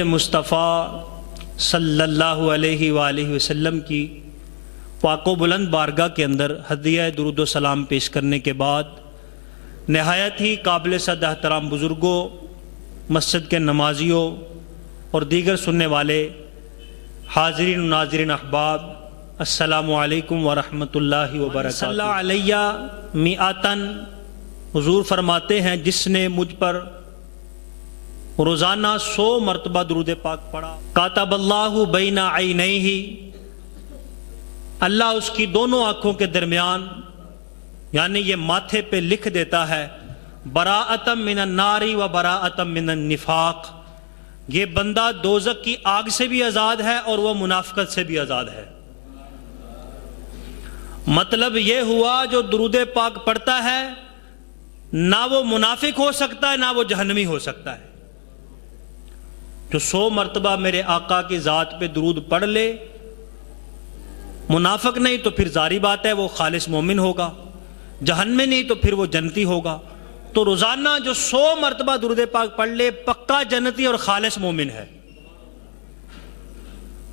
مصطفیٰ صلی اللہ علیہ وآلہ وسلم کی پاک و بلند بارگاہ کے اندر ہدیہ درود و سلام پیش کرنے کے بعد نہایت ہی قابل صد احترام بزرگوں، مسجد کے نمازیوں اور دیگر سننے والے حاضرین و ناظرین احباب، السلام علیکم ورحمۃ اللہ وبرکاتہ۔ صلی اللہ علیہ میعاتن، حضور فرماتے ہیں جس نے مجھ پر روزانہ 100 مرتبہ درود پاک پڑھا، کاتب اللہ بین عینیہ، اللہ اس کی دونوں آنکھوں کے درمیان یعنی یہ ماتھے پہ لکھ دیتا ہے، براءۃ من النار و براءۃ من النفاق، یہ بندہ دوزخ کی آگ سے بھی آزاد ہے اور وہ منافقت سے بھی آزاد ہے۔ مطلب یہ ہوا جو درود پاک پڑھتا ہے نہ وہ منافق ہو سکتا ہے نہ وہ جہنمی ہو سکتا ہے۔ جو 100 مرتبہ میرے آقا کی ذات پہ درود پڑھ لے، منافق نہیں تو پھر ظاہری بات ہے وہ خالص مومن ہوگا، جہنمی نہیں تو پھر وہ جنتی ہوگا۔ تو روزانہ جو 100 مرتبہ درود پاک پڑھ لے پکا جنتی اور خالص مومن ہے۔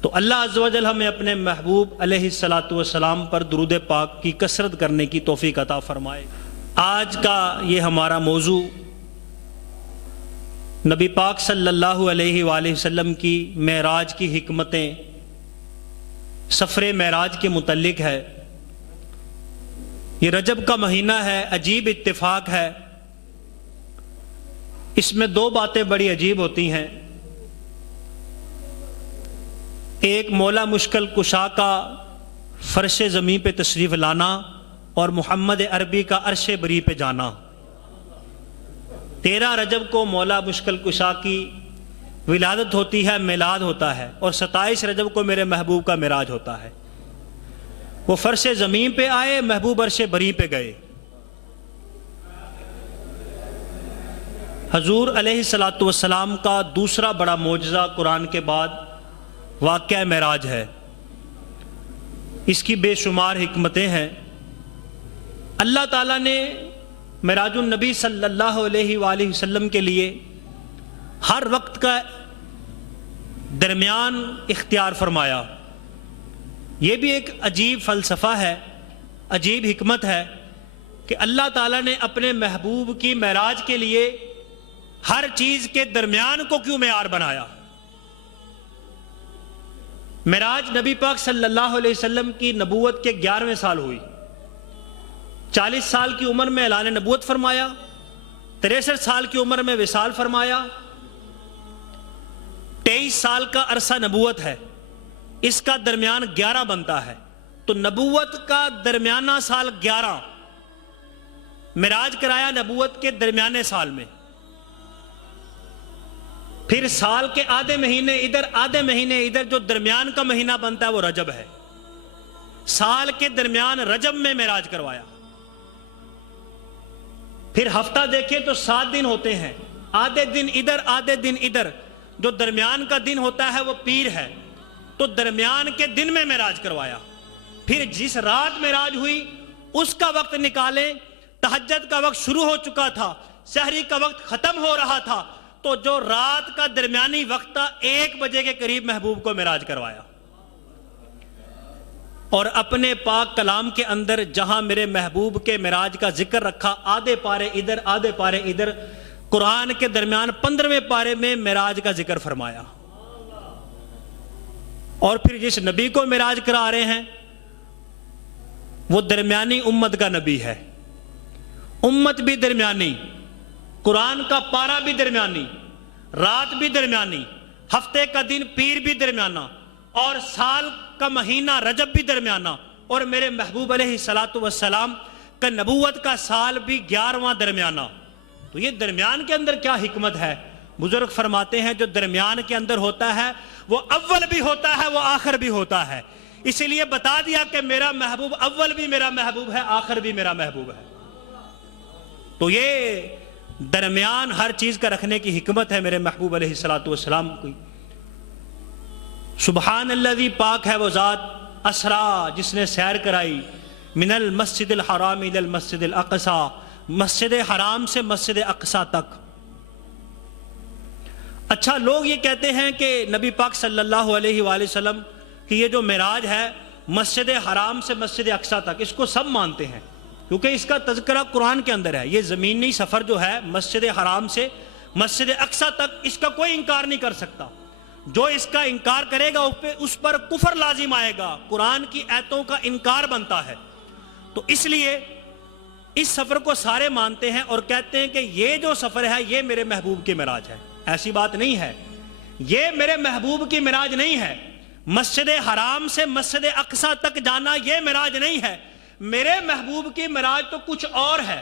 تو اللہ عز و جل ہمیں اپنے محبوب علیہ السلام پر درود پاک کی کثرت کرنے کی توفیق عطا فرمائے۔ آج کا یہ ہمارا موضوع نبی پاک صلی اللہ علیہ وآلہ وسلم کی معراج کی حکمتیں، سفر معراج کے متعلق ہے۔ یہ رجب کا مہینہ ہے، عجیب اتفاق ہے، اس میں 2 باتیں بڑی عجیب ہوتی ہیں۔ ایک مولا مشکل کشا کا فرش زمین پہ تشریف لانا اور محمد عربی کا عرش بری پہ جانا۔ 13 رجب کو مولا مشکل کشا کی ولادت ہوتی ہے، میلاد ہوتا ہے، اور 27 رجب کو میرے محبوب کا معراج ہوتا ہے۔ وہ فرش زمین پہ آئے، محبوب عرش بری پہ گئے۔ حضور علیہ السلام کا دوسرا بڑا معجزہ قرآن کے بعد واقعہ معراج ہے۔ اس کی بے شمار حکمتیں ہیں۔ اللہ تعالیٰ نے معراج النبی صلی اللہ علیہ وآلہ وسلم کے لیے ہر وقت کا درمیان اختیار فرمایا۔ یہ بھی ایک عجیب فلسفہ ہے، عجیب حکمت ہے کہ اللہ تعالیٰ نے اپنے محبوب کی معراج کے لیے ہر چیز کے درمیان کو کیوں معیار بنایا۔ معراج نبی پاک صلی اللہ علیہ وسلم کی نبوت کے 11ویں سال ہوئی۔ 40 سال کی عمر میں اعلان نبوت فرمایا، 63 سال کی عمر میں وصال فرمایا، 23 سال کا عرصہ نبوت ہے، اس کا درمیان 11 بنتا ہے، تو نبوت کا درمیانہ سال 11، معراج کرایا نبوت کے درمیانے سال میں۔ پھر سال کے آدھے مہینے ادھر آدھے مہینے ادھر، جو درمیان کا مہینہ بنتا ہے وہ رجب ہے۔ سال کے درمیان رجب میں معراج کروایا۔ پھر ہفتہ دیکھیں تو 7 دن ہوتے ہیں، آدھے دن ادھر آدھے دن ادھر، جو درمیان کا دن ہوتا ہے وہ پیر ہے، تو درمیان کے دن میں معراج کروایا۔ پھر جس رات معراج ہوئی اس کا وقت نکالیں، تہجد کا وقت شروع ہو چکا تھا، سحری کا وقت ختم ہو رہا تھا، تو جو رات کا درمیانی وقت تھا 1 بجے کے قریب محبوب کو معراج کروایا۔ اور اپنے پاک کلام کے اندر جہاں میرے محبوب کے معراج کا ذکر رکھا، آدھے پارے ادھر آدھے پارے ادھر، قرآن کے درمیان 15ویں پارے میں معراج کا ذکر فرمایا۔ اور پھر جس نبی کو معراج کرا رہے ہیں وہ درمیانی امت کا نبی ہے، امت بھی درمیانی، قرآن کا پارہ بھی درمیانی، رات بھی درمیانی، ہفتے کا دن پیر بھی درمیانہ، اور سال کا مہینہ رجب بھی درمیانہ، اور میرے محبوب علیہ السلام کا نبوت کا سال بھی 11واں درمیانہ۔ تو یہ درمیان کے اندر کیا حکمت ہے؟ بزرگ فرماتے ہیں جو درمیان کے اندر ہوتا ہے وہ اول بھی ہوتا ہے وہ آخر بھی ہوتا ہے۔ اسی لیے بتا دیا کہ میرا محبوب اول بھی میرا محبوب ہے، آخر بھی میرا محبوب ہے۔ تو یہ درمیان ہر چیز کا رکھنے کی حکمت ہے میرے محبوب علیہ السلام کی۔ سبحان الذی، پاک ہے وہ ذات، اسرا، جس نے سیر کرائی، من المسجد الحرام الی المسجد الاقصی، مسجد حرام سے مسجد اقصی تک، اچھا، لوگ یہ کہتے ہیں کہ نبی پاک صلی اللہ علیہ وآلہ وسلم کہ یہ جو معراج ہے مسجد حرام سے مسجد اقصی تک، اس کو سب مانتے ہیں کیونکہ اس کا تذکرہ قرآن کے اندر ہے۔ یہ زمینی سفر جو ہے مسجد حرام سے مسجد اقصی تک، اس کا کوئی انکار نہیں کر سکتا۔ جو اس کا انکار کرے گا اس پر کفر لازم آئے گا، قرآن کی آیتوں کا انکار بنتا ہے۔ تو اس لیے اس سفر کو سارے مانتے ہیں اور کہتے ہیں کہ یہ جو سفر ہے یہ میرے محبوب کی معراج ہے۔ ایسی بات نہیں ہے، یہ میرے محبوب کی معراج نہیں ہے۔ مسجد حرام سے مسجد اقصی تک جانا یہ معراج نہیں ہے، میرے محبوب کی معراج تو کچھ اور ہے۔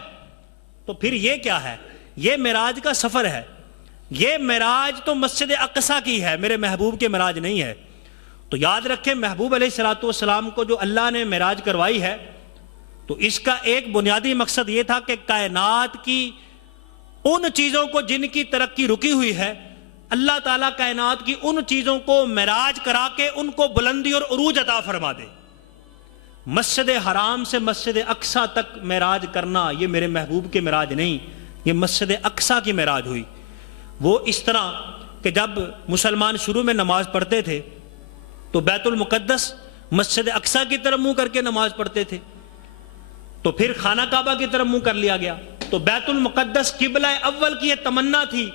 تو پھر یہ کیا ہے؟ یہ معراج کا سفر ہے، یہ معراج تو مسجد اقصی کی ہے، میرے محبوب کی معراج نہیں ہے۔ تو یاد رکھیں، محبوب علیہ السلام کو جو اللہ نے معراج کروائی ہے تو اس کا ایک بنیادی مقصد یہ تھا کہ کائنات کی ان چیزوں کو جن کی ترقی رکی ہوئی ہے، اللہ تعالیٰ کائنات کی ان چیزوں کو معراج کرا کے ان کو بلندی اور عروج عطا فرما دے۔ مسجد حرام سے مسجد اقصی تک معراج کرنا یہ میرے محبوب کے معراج نہیں، یہ مسجد اقصی کی معراج ہوئی۔ وہ اس طرح کہ جب مسلمان شروع میں نماز پڑھتے تھے تو بیت المقدس مسجد اقصی کی طرف منہ کر کے نماز پڑھتے تھے، تو پھر خانہ کعبہ کی طرف منہ کر لیا گیا۔ تو بیت المقدس قبلہ اول کی یہ تمنا تھی،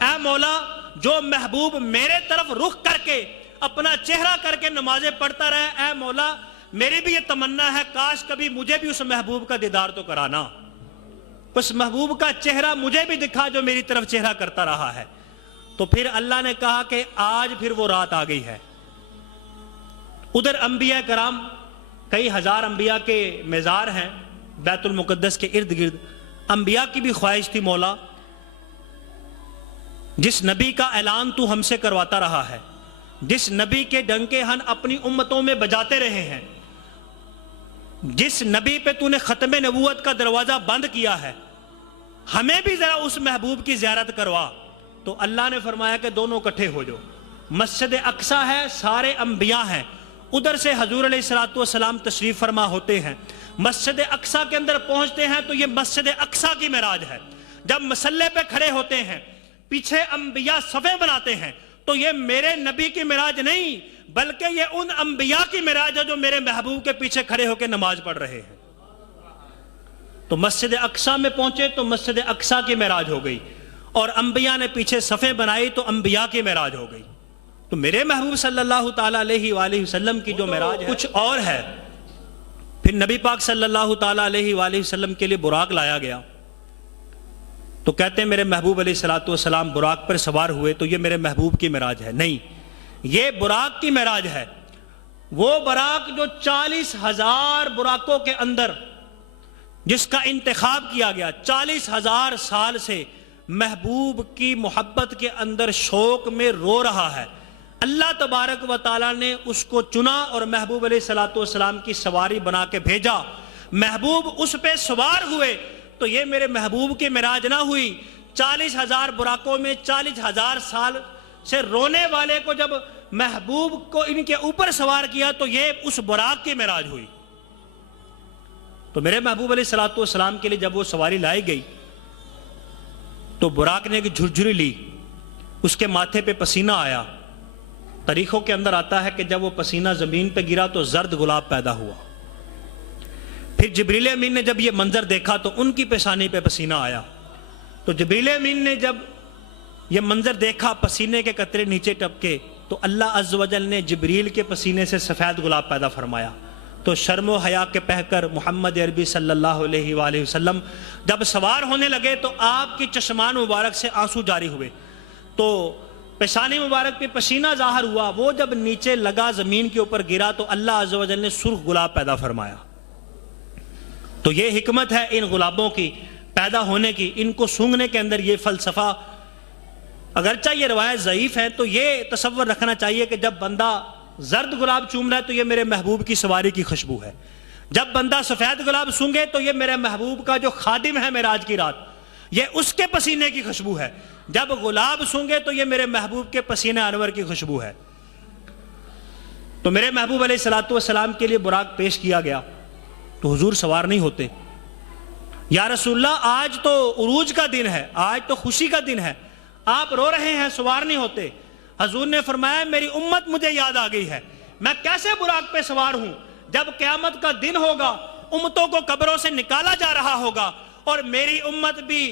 اے مولا جو محبوب میرے طرف رخ کر کے اپنا چہرہ کر کے نمازیں پڑھتا رہے، اے مولا میری بھی یہ تمنا ہے کاش کبھی مجھے بھی اس محبوب کا دیدار تو کرانا، اس محبوب کا چہرہ مجھے بھی دکھا جو میری طرف چہرہ کرتا رہا ہے۔ تو پھر اللہ نے کہا کہ آج پھر وہ رات آ گئی ہے۔ ادھر انبیاء کرام، کئی ہزار انبیاء کے مزار ہیں بیت المقدس کے ارد گرد۔ انبیاء کی بھی خواہش تھی، مولا جس نبی کا اعلان تو ہم سے کرواتا رہا ہے، جس نبی کے ڈنکے ہم اپنی امتوں میں بجاتے رہے ہیں، جس نبی پہ تو نے ختم نبوت کا دروازہ بند کیا ہے، ہمیں بھی ذرا اس محبوب کی زیارت کروا۔ تو اللہ نے فرمایا کہ دونوں اکٹھے ہو جاؤ۔ مسجد اقصی ہے، سارے انبیاء ہیں، ادھر سے حضور علیہ السلام تشریف فرما ہوتے ہیں، مسجد اقصی کے اندر پہنچتے ہیں تو یہ مسجد اقصی کی معراج ہے۔ جب مصلی پہ کھڑے ہوتے ہیں، پیچھے انبیاء صفیں بناتے ہیں، تو یہ میرے نبی کی معراج نہیں بلکہ یہ ان انبیاء کی معراج ہے جو میرے محبوب کے پیچھے کھڑے ہو کے نماز پڑھ رہے ہیں۔ تو مسجد اقصی میں پہنچے تو مسجد اقصی کی معراج ہو گئی، اور انبیاء نے پیچھے صفیں بنائی تو انبیاء کی معراج ہو گئی۔ تو میرے محبوب صلی اللہ تعالیٰ علیہ وآلہ وسلم کی جو معراج ہے کچھ اور ہے۔ پھر نبی پاک صلی اللہ تعالیٰ علیہ وآلہ وسلم کے لیے براق لایا گیا، تو کہتے ہیں میرے محبوب علیہ السلام براق پر سوار ہوئے تو یہ میرے محبوب کی معراج ہے۔ نہیں، یہ براق کی معراج ہے، وہ براق جو 40,000 براقوں کے اندر جس کا انتخاب کیا گیا، 40,000 سال سے محبوب کی محبت کے اندر شوق میں رو رہا ہے۔ اللہ تبارک و تعالیٰ نے اس کو چنا اور محبوب علیہ السلام کی سواری بنا کے بھیجا۔ محبوب اس پہ سوار ہوئے تو یہ میرے محبوب کی معراج نہ ہوئی۔ 40,000 براقوں میں 40,000 سال سے رونے والے کو جب محبوب کو ان کے اوپر سوار کیا تو یہ اس براق کی معراج ہوئی۔ تو میرے محبوب علیہ السلام کے لیے جب وہ سواری لائی گئی تو براق نے ایک جھرجھری لی، اس کے ماتھے پہ پسینہ آیا۔ تاریخوں کے اندر آتا ہے کہ جب وہ پسینہ زمین پہ گرا تو زرد گلاب پیدا ہوا۔ پھر جبریل امین نے جب یہ منظر دیکھا تو ان کی پیشانی پہ پسینہ آیا۔ تو جبریل امین نے جب یہ منظر دیکھا، پسینے کے قطرے نیچے ٹپکے، تو اللہ عز و جل نے جبریل کے پسینے سے سفید گلاب پیدا فرمایا۔ تو شرم و حیا کے پہ کر محمد عربی صلی اللہ علیہ وآلہ وسلم جب سوار ہونے لگے تو آپ کی چشمان مبارک سے آنسو جاری ہوئے، تو پیشانی مبارک پہ پسینہ ظاہر ہوا۔ وہ جب نیچے لگا، زمین کے اوپر گرا، تو اللہ عز و جل نے سرخ گلاب پیدا فرمایا۔ تو یہ حکمت ہے ان گلابوں کی پیدا ہونے کی، ان کو سونگھنے کے اندر یہ فلسفہ، اگرچہ یہ روایت ضعیف ہے تو یہ تصور رکھنا چاہیے کہ جب بندہ زرد گلاب چوم رہا ہے تو یہ میرے محبوب کی سواری کی خوشبو ہے، جب بندہ سفید گلاب سونگے تو یہ میرے محبوب کا جو خادم ہے معراج کی رات، یہ اس کے پسینے کی خوشبو ہے، جب گلاب سونگے تو یہ میرے محبوب کے پسینے انور کی خوشبو ہے۔ تو میرے محبوب علیہ السلام کے لیے براق پیش کیا گیا تو حضور سوار نہیں ہوتے۔ یا رسول اللہ آج تو عروج کا دن ہے، آج تو خوشی کا دن ہے، آپ رو رہے ہیں، سوار نہیں ہوتے۔ حضور نے فرمایا میری امت مجھے یاد آ گئی ہے، میں کیسے براق پہ سوار ہوں؟ جب قیامت کا دن ہوگا، امتوں کو قبروں سے نکالا جا رہا ہوگا، اور میری امت بھی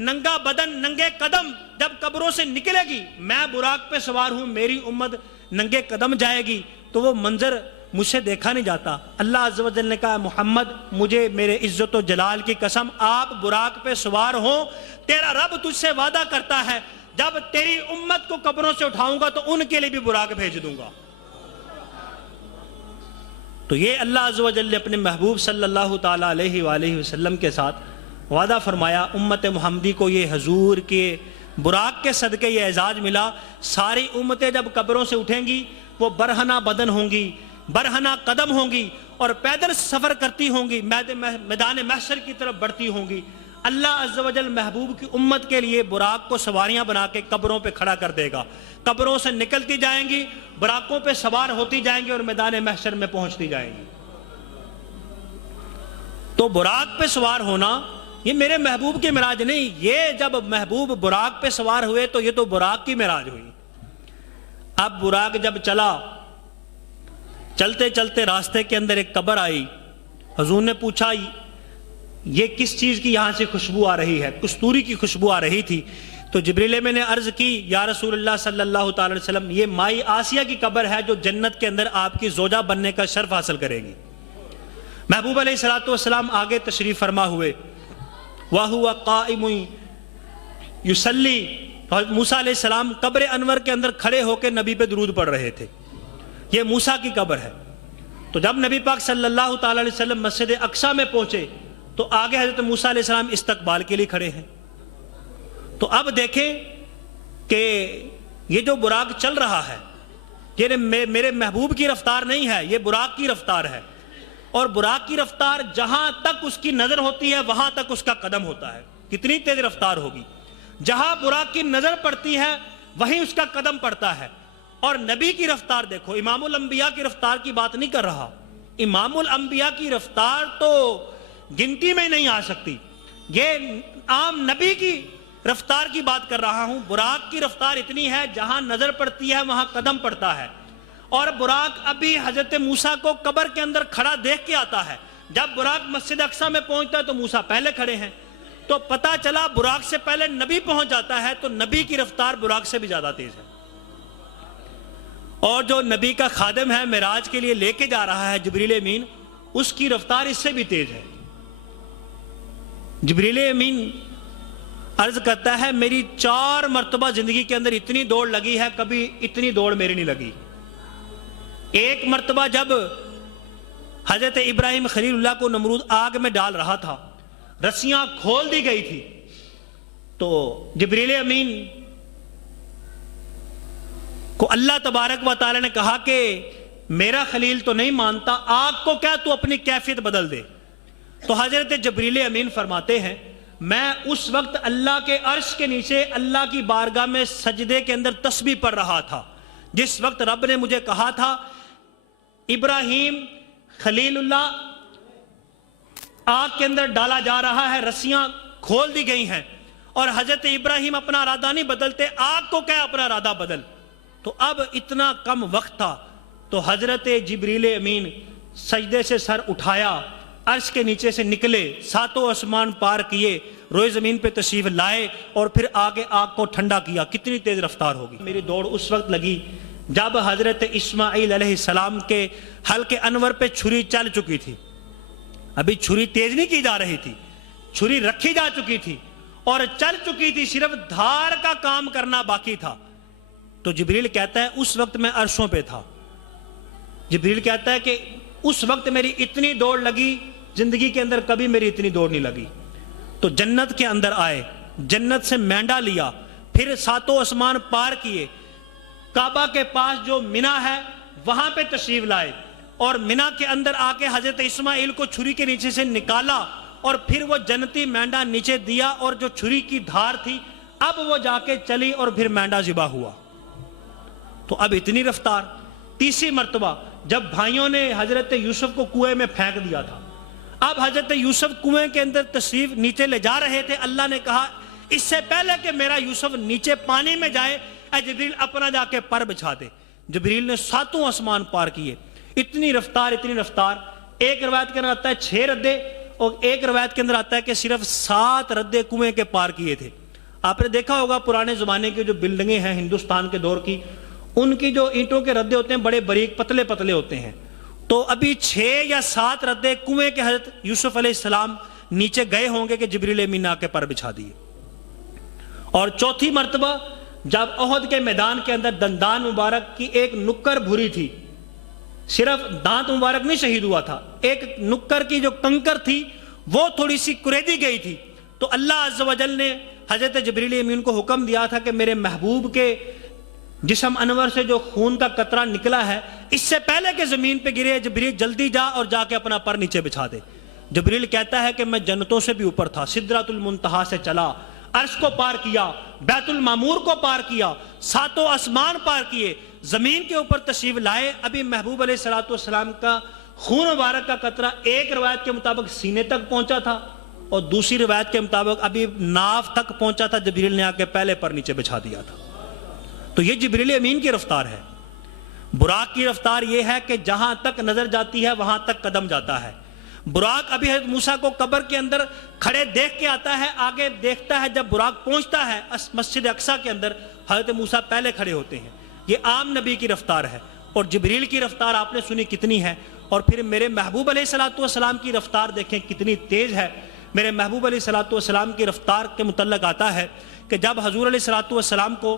ننگا بدن ننگے قدم جب قبروں سے نکلے گی، میں براق پہ سوار ہوں، میری امت ننگے قدم جائے گی، تو وہ منظر مجھ سے دیکھا نہیں جاتا۔ اللہ عز و جل نے کہا محمد مجھے میرے عزت و جلال کی قسم آپ براق پہ سوار ہوں، تیرا رب تجھ سے وعدہ کرتا ہے جب تیری امت کو قبروں سے اٹھاؤں گا تو ان کے لیے بھی براق بھیج دوں گا۔ تو یہ اللہ عز و جل نے اپنے محبوب صلی اللہ تعالیٰ علیہ وآلہ وسلم کے ساتھ وعدہ فرمایا، امت محمدی کو یہ حضور کے براق کے صدقے یہ اعزاز ملا۔ ساری امتیں جب قبروں سے اٹھیں گی وہ برہنہ بدن ہوں گی، برہنہ قدم ہوں گی، اور پیدل سفر کرتی ہوں گی، میدان محشر کی طرف بڑھتی ہوں گی۔ اللہ عز و جل محبوب کی امت کے لیے براق کو سواریاں بنا کے قبروں پہ کھڑا کر دے گا، قبروں سے نکلتی جائیں گی، براقوں پہ سوار ہوتی جائیں گی اور میدان محشر میں پہنچتی جائیں گی۔ تو براق پہ سوار ہونا یہ میرے محبوب کی معراج نہیں، یہ جب محبوب براق پہ سوار ہوئے تو یہ تو براق کی معراج ہوئی۔ اب براق جب چلا، چلتے چلتے راستے کے اندر ایک قبر آئی، حضور نے پوچھا یہ کس چیز کی یہاں سے خوشبو آ رہی ہے؟ کستوری کی خوشبو آ رہی تھی۔ تو جبریل امین نے عرض کی یا رسول اللہ صلی اللہ تعالی وسلم یہ مائی آسیہ کی قبر ہے جو جنت کے اندر آپ کی زوجہ بننے کا شرف حاصل کرے گی۔ محبوب علیہ الصلوۃ والسلام آگے تشریف فرما ہوئے، وَهُوَ قَائِمٌ يُصَلِّي، موسیٰ علیہ السلام قبر انور کے اندر کھڑے ہو کے نبی پہ درود پڑھ رہے تھے۔ یہ موسیٰ کی قبر ہے۔ تو جب نبی پاک صلی اللہ تعالی علیہ وسلم مسجد اقصیٰ میں پہنچے تو آگے حضرت موسیٰ علیہ السلام استقبال کے لیے کھڑے ہیں۔ تو اب دیکھیں کہ یہ جو براق چل رہا ہے یہ میرے محبوب کی رفتار نہیں ہے، یہ براق کی رفتار ہے، اور براق کی رفتار جہاں تک اس کی نظر ہوتی ہے وہاں تک اس کا قدم ہوتا ہے۔ کتنی تیز رفتار ہوگی، جہاں براق کی نظر پڑتی ہے وہیں اس کا قدم پڑتا ہے۔ اور نبی کی رفتار دیکھو، امام الانبیاء کی رفتار کی بات نہیں کر رہا، امام الانبیاء کی رفتار تو گنتی میں نہیں آ سکتی، یہ عام نبی کی رفتار کی بات کر رہا ہوں۔ براق کی رفتار اتنی ہے جہاں نظر پڑتی ہے وہاں قدم پڑتا ہے، اور براق ابھی حضرت موسیٰ کو قبر کے اندر کھڑا دیکھ کے آتا ہے۔ جب براق مسجد اقصیٰ میں پہنچتا ہے تو موسیٰ پہلے کھڑے ہیں، تو پتہ چلا براق سے پہلے نبی پہنچ جاتا ہے، تو نبی کی رفتار براق سے بھی زیادہ تیز ہے۔ اور جو نبی کا خادم ہے معراج کے لیے لے کے جا رہا ہے جبریل امین، اس کی رفتار اس سے بھی تیز ہے۔ جبریل امین عرض کرتا ہے میری 4 مرتبہ زندگی کے اندر اتنی دوڑ لگی ہے، کبھی اتنی دوڑ میری نہیں لگی۔ ایک مرتبہ جب حضرت ابراہیم خلیل اللہ کو نمرود آگ میں ڈال رہا تھا، رسیاں کھول دی گئی تھی، تو جبریل امین کو اللہ تبارک و تعالی نے کہا کہ میرا خلیل تو نہیں مانتا، آگ کو کیا تو اپنی کیفیت بدل دے۔ تو حضرت جبریل امین فرماتے ہیں میں اس وقت اللہ کے عرش کے نیچے اللہ کی بارگاہ میں سجدے کے اندر تسبیح پڑھ رہا تھا، جس وقت رب نے مجھے کہا تھا ابراہیم خلیل اللہ آگ کے اندر ڈالا جا رہا ہے، رسیاں کھول دی گئی ہیں، اور حضرت ابراہیم اپنا ارادہ نہیں بدلتے، آگ کو کیا اپنا ارادہ بدل۔ تو اب اتنا کم وقت تھا تو حضرت جبریل امین سجدے سے سر اٹھایا، عرش کے نیچے سے نکلے، 7 آسمان پار کیے، روئے زمین پہ تشریف لائے، اور پھر آگے آگ کو ٹھنڈا کیا۔ کتنی تیز رفتار ہوگی۔ میری دوڑ اس وقت لگی جب حضرت اسماعیل علیہ السلام کے حلق انور پہ چھری چل چکی تھی۔ ابھی چھری تیز نہیں کی جا رہی تھی، چھری رکھی جا چکی تھی اور چل چکی تھی، صرف دھار کا کام کرنا باقی تھا۔ تو جبریل کہتا ہے اس وقت میں عرشوں پہ تھا۔ جبریل کہتا ہے کہ اس وقت میری اتنی دوڑ لگی، زندگی کے اندر کبھی میری اتنی دوڑ نہیں لگی۔ تو جنت کے اندر آئے، جنت سے مینڈا لیا، پھر 7 آسمان پار کیے، کعبہ کے پاس جو منی ہے وہاں پہ تشریف لائے، اور منی کے اندر آ کے حضرت اسماعیل کو چھری کے نیچے سے نکالا، اور پھر وہ جنتی مینڈا نیچے دیا، اور جو چھری کی دھار تھی اب وہ جا کے چلی اور پھر مینڈا ذبح ہوا۔ تو اب اتنی رفتار۔ تیسری مرتبہ جب بھائیوں نے حضرت یوسف کو کنویں میں پھینک دیا تھا، اب حضرت یوسف کنویں کے اندر تشریف نیچے لے جا رہے تھے، اللہ نے کہا اس سے پہلے کہ میرا یوسف نیچے پانی میں جائے، اے جبریل اپنا جا کے پر بچھا دے۔ جبریل نے 7 آسمان پار کیے، اتنی رفتار اتنی رفتار۔ ایک روایت کے اندر آتا ہے 6 ردے، اور ایک روایت کے اندر آتا ہے کہ صرف 7 ردے کنویں کے پار کیے تھے۔ آپ نے دیکھا ہوگا پرانے زمانے کی جو بلڈنگیں ہیں ہندوستان کے دور کی، ان کی جو اینٹوں کے ردے ہوتے ہیں بڑے باریک پتلے پتلے ہوتے ہیں، تو ابھی 6 یا 7 ردے کنویں کے حضرت یوسف علیہ السلام نیچے گئے ہوں گے کہ جبریل امین آ کے پر بچھا دیے۔ اور چوتھی مرتبہ جب احد کے میدان کے اندر دندان مبارک کی ایک نکر بھری تھی، صرف دانت مبارک نہیں شہید ہوا تھا، ایک نکر کی جو کنکر تھی وہ تھوڑی سی کریدی گئی تھی، تو اللہ عز و جل نے حضرت جبریل امین کو حکم دیا تھا کہ میرے محبوب کے جسم انور سے جو خون کا قطرہ نکلا ہے، اس سے پہلے کہ زمین پہ گرے، جبریل جلدی جا اور جا کے اپنا پر نیچے بچھا دے۔ جبریل کہتا ہے کہ میں جنتوں سے بھی اوپر تھا، سدرۃ المنتہا سے چلا، عرش کو پار کیا، بیت المعمور کو پار کیا، 7 آسمان پار کیے، زمین کے اوپر تشریف لائے۔ ابھی محبوب علیہ السلام کا خون مبارک کا قطرہ ایک روایت کے مطابق سینے تک پہنچا تھا، اور دوسری روایت کے مطابق ابھی ناف تک پہنچا تھا، جبریل نے آ کے پہلے پر نیچے بچھا دیا تھا۔ تو یہ جبریل امین کی رفتار ہے۔ براق کی رفتار یہ ہے کہ جہاں تک نظر جاتی ہے وہاں تک قدم جاتا ہے۔ براق ابھی حضرت موسیٰ کو قبر کے اندر کھڑے دیکھ کے آتا ہے، آگے دیکھتا ہے، جب براق پہنچتا ہے مسجد اقصیٰ کے اندر حضرت موسیٰ پہلے کھڑے ہوتے ہیں۔ یہ عام نبی کی رفتار ہے، اور جبریل کی رفتار آپ نے سنی کتنی ہے، اور پھر میرے محبوب علیہ السلام کی رفتار دیکھیں کتنی تیز ہے۔ میرے محبوب علیہ السلام کی رفتار کے متعلق آتا ہے کہ جب حضور علیہ السلام کو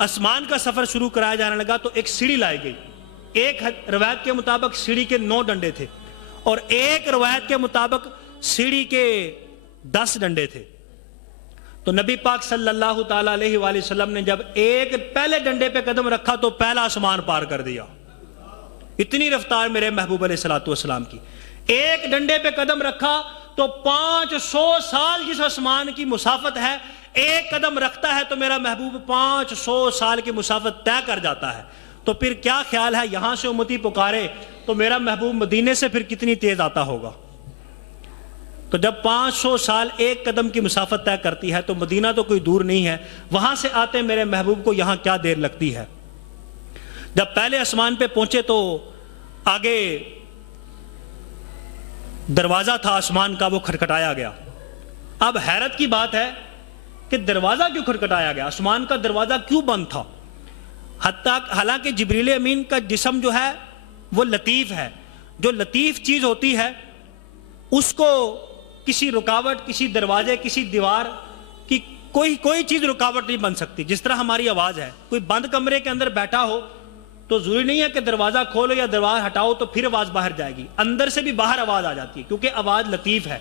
آسمان کا سفر شروع کرایا جانے لگا تو ایک سیڑھی لائی گئی۔ ایک روایت کے مطابق سیڑھی کے 9 ڈنڈے تھے، اور ایک روایت کے مطابق سیڑھی کے 10 ڈنڈے تھے۔ تو نبی پاک صلی اللہ تعالیٰ علیہ وآلہ وسلم نے جب ایک پہلے ڈنڈے پہ قدم رکھا تو پہلا آسمان پار کر دیا۔ اتنی رفتار میرے محبوب علیہ السلام کی۔ ایک ڈنڈے پہ قدم رکھا تو 500 سال جس آسمان کی مسافت ہے، ایک قدم رکھتا ہے تو میرا محبوب 500 سال کی مسافت طے کر جاتا ہے۔ تو پھر کیا خیال ہے، یہاں سے امتی پکارے تو میرا محبوب مدینے سے پھر کتنی تیز آتا ہوگا۔ تو جب 500 سال ایک قدم کی مسافت طے کرتی ہے تو مدینہ تو کوئی دور نہیں ہے، وہاں سے آتے میرے محبوب کو یہاں کیا دیر لگتی ہے۔ جب پہلے آسمان پہ پہنچے تو آگے دروازہ تھا آسمان کا، وہ کھٹکھٹایا گیا۔ اب حیرت کی بات ہے کہ دروازہ کیوں کھٹکھٹایا گیا، آسمان کا دروازہ کیوں بند تھا؟ حالانکہ جبریل امین کا جسم جو ہے وہ لطیف ہے، جو لطیف چیز ہوتی ہے اس کو کسی رکاوٹ، کسی دروازے، کسی دیوار کی کوئی چیز رکاوٹ نہیں بن سکتی۔ جس طرح ہماری آواز ہے، کوئی بند کمرے کے اندر بیٹھا ہو تو ضروری نہیں ہے کہ دروازہ کھولو یا دروازہ ہٹاؤ تو پھر آواز باہر جائے گی، اندر سے بھی باہر آواز آ جاتی ہے، کیونکہ آواز لطیف ہے۔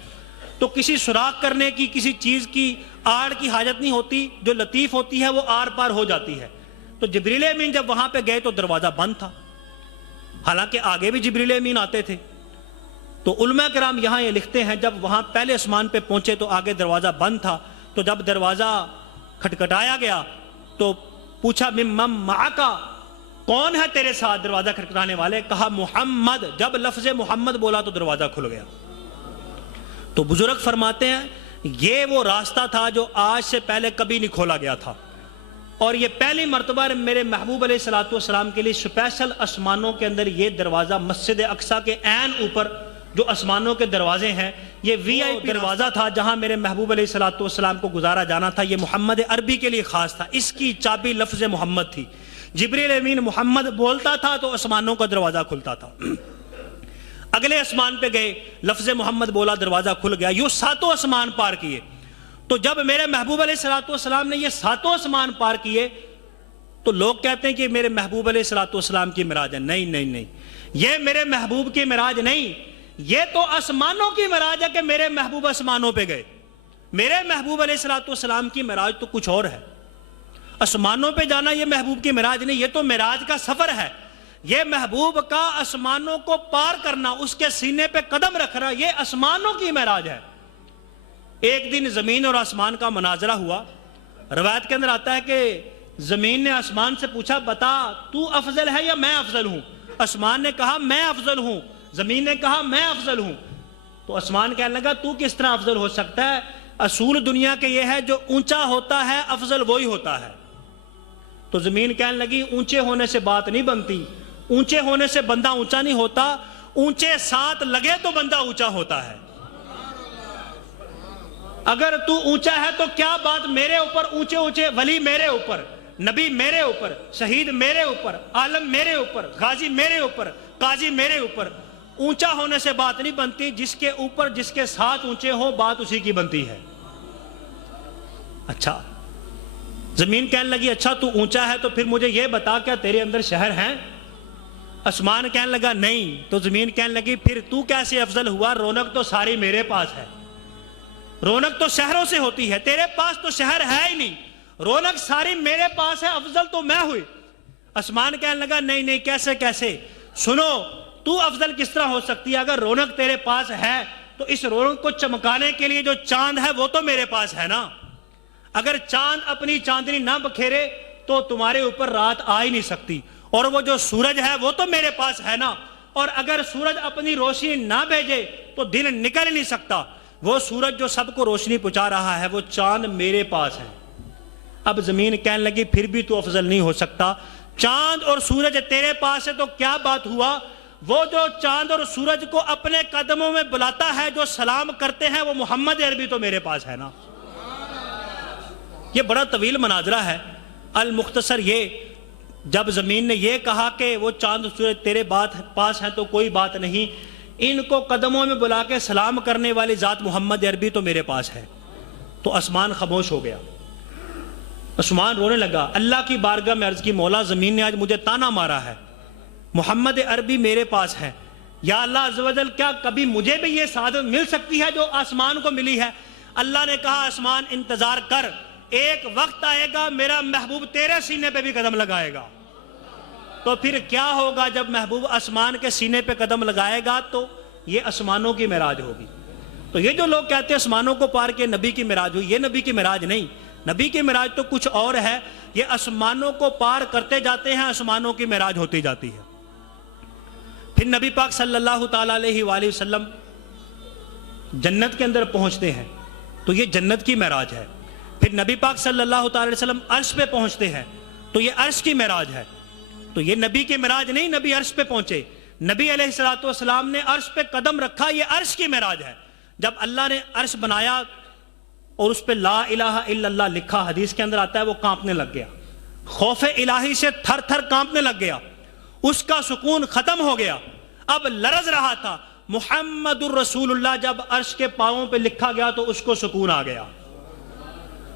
تو کسی سوراخ کرنے کی، کسی چیز کی آڑ کی حاجت نہیں ہوتی، جو لطیف ہوتی ہے وہ آر پار ہو جاتی ہے۔ تو جبریل امین جب وہاں پہ گئے تو دروازہ بند تھا، حالانکہ آگے بھی جبریل امین آتے تھے۔ تو علماء کرام یہاں یہ لکھتے ہیں جب وہاں پہلے آسمان پہ پہنچے تو آگے دروازہ بند تھا، تو جب دروازہ کھٹکھٹایا گیا تو پوچھا ممن معکا، کون ہے تیرے ساتھ دروازہ کھٹکھٹانے والے؟ کہا محمد۔ جب لفظ محمد بولا تو دروازہ کھل گیا۔ تو بزرگ فرماتے ہیں یہ وہ راستہ تھا جو آج سے پہلے کبھی نہیں کھولا گیا تھا، اور یہ پہلی مرتبہ میرے محبوب علیہ السلام کے لیے اسپیشل آسمانوں کے اندر یہ دروازہ مسجد اقصیٰ کے عین اوپر جو آسمانوں کے دروازے ہیں، یہ وی آئی پی دروازہ تھا جہاں میرے محبوب علیہ السلام کو گزارا جانا تھا۔ یہ محمد عربی کے لیے خاص تھا، اس کی چابی لفظ محمد تھی۔ جبریل امین محمد بولتا تھا تو آسمانوں کا دروازہ کھلتا تھا۔ اگلے آسمان پہ گئے، لفظ محمد بولا، دروازہ کھل گیا۔ یوں 7 آسمان پار کیے۔ تو جب میرے محبوب علیہ السلام نے یہ 7 آسمان پار کیے تو لوگ کہتے ہیں کہ میرے محبوب علیہ السلام کی معراج ہے۔ نہیں، یہ میرے محبوب کی معراج نہیں، یہ تو آسمانوں کی معراج ہے کہ میرے محبوب آسمانوں پہ گئے۔ میرے محبوب علیہ السلام کی معراج تو کچھ اور ہے۔ آسمانوں پہ جانا یہ محبوب کی معراج نہیں، یہ تو معراج کا سفر ہے۔ یہ محبوب کا آسمانوں کو پار کرنا، اس کے سینے پہ قدم رکھنا، یہ آسمانوں کی معراج ہے۔ ایک دن زمین اور آسمان کا مناظرہ ہوا۔ روایت کے اندر آتا ہے کہ زمین نے آسمان سے پوچھا بتا تو افضل ہے یا میں افضل ہوں؟ آسمان نے کہا میں افضل ہوں، زمین نے کہا میں افضل ہوں۔ تو آسمان کہنے لگا تو کس طرح افضل ہو سکتا ہے اصول دنیا کے یہ ہے جو اونچا ہوتا ہے افضل وہی ہوتا ہے. تو زمین کہنے لگی اونچے ہونے سے بات نہیں بنتی, اونچے ہونے سے بندہ اونچا نہیں ہوتا, اونچے ساتھ لگے تو بندہ اونچا ہوتا ہے. اگر تو اونچا ہے تو کیا بات میرے اوپر, اونچے اونچے ولی میرے اوپر, نبی میرے اوپر, شہید میرے اوپر, عالم میرے اوپر, غازی میرے اوپر, قاضی میرے اوپر. اونچا ہونے سے بات نہیں بنتی, جس کے اوپر جس کے ساتھ اونچے ہو بات اسی کی بنتی ہے. اچھا, زمین کہنے لگی اچھا تو اونچا ہے تو پھر مجھے یہ بتا کیا تیرے اندر شہر ہیں؟ آسمان کہنے لگا نہیں. تو زمین کہنے لگی پھر تو کیسے افضل ہوا, رونق تو ساری میرے پاس ہے, رونق تو شہروں سے ہوتی ہے, تیرے پاس تو شہر ہے ہی نہیں, رونق ساری میرے پاس ہے, افضل تو میں ہوئی. آسمان کہنے لگا نہیں نہیں, کیسے کیسے, سنو تو افضل کس طرح ہو سکتی ہے؟ اگر رونق تیرے پاس ہے تو اس رونق کو چمکانے کے لیے جو چاند ہے وہ تو میرے پاس ہے نا. اگر چاند اپنی چاندنی نہ بکھیرے تو تمہارے اوپر رات آ ہی نہیں سکتی, اور وہ جو سورج ہے وہ تو میرے پاس ہے نا, اور اگر سورج اپنی روشنی نہ بھیجے تو دن نکل نہیں سکتا. وہ سورج جو سب کو روشنی پہنچا رہا ہے وہ چاند میرے پاس ہے. اب زمین کہنے لگی پھر بھی تو افضل نہیں ہو سکتا, چاند اور سورج تیرے پاس ہے تو کیا بات ہوا, وہ جو چاند اور سورج کو اپنے قدموں میں بلاتا ہے, جو سلام کرتے ہیں, وہ محمد عربی تو میرے پاس ہے نا. یہ بڑا طویل مناظرہ ہے. المختصر یہ, جب زمین نے یہ کہا کہ وہ چاند سورج تیرے پاس ہیں تو کوئی بات نہیں, ان کو قدموں میں بلا کے سلام کرنے والی ذات محمد عربی تو میرے پاس ہے. تو آسمان خاموش ہو گیا, آسمان رونے لگا. اللہ کی بارگاہ میں عرض کی مولا زمین نے آج مجھے تانا مارا ہے, محمد عربی میرے پاس ہے, یا اللہ عز و جل کیا کبھی مجھے بھی یہ سعادت مل سکتی ہے جو آسمان کو ملی ہے؟ اللہ نے کہا آسمان انتظار کر, ایک وقت آئے گا میرا محبوب تیرے سینے پہ بھی قدم لگائے گا. تو پھر کیا ہوگا جب محبوب آسمان کے سینے پہ قدم لگائے گا؟ تو یہ آسمانوں کی معراج ہوگی. تو یہ جو لوگ کہتے ہیں آسمانوں کو پار کے نبی کی معراج ہوئی, یہ نبی کی معراج نہیں, نبی کی معراج تو کچھ اور ہے. یہ آسمانوں کو پار کرتے جاتے ہیں, آسمانوں کی معراج ہوتی جاتی ہے. پھر نبی پاک صلی اللہ تعالیٰ علیہ وآلہ وسلم جنت کے اندر پہنچتے ہیں تو یہ جنت کی معراج ہے. پھر نبی پاک صلی اللہ تعالیٰ علیہ وسلم عرش پہ پہنچتے ہیں تو یہ عرش کی معراج ہے. تو یہ نبی کی معراج نہیں, نبی عرش پہ پہنچے, نبی علیہ السلام نے عرش پہ قدم رکھا, یہ عرش کی معراج ہے. جب اللہ نے عرش بنایا اور اس پہ لا الہ الا اللہ لکھا, حدیث کے اندر آتا ہے وہ کانپنے لگ گیا, خوف الہی سے تھر تھر کانپنے لگ گیا, اس کا سکون ختم ہو گیا, اب لرز رہا تھا. محمد الرسول اللہ جب عرش کے پاؤں پہ لکھا گیا تو اس کو سکون آ گیا.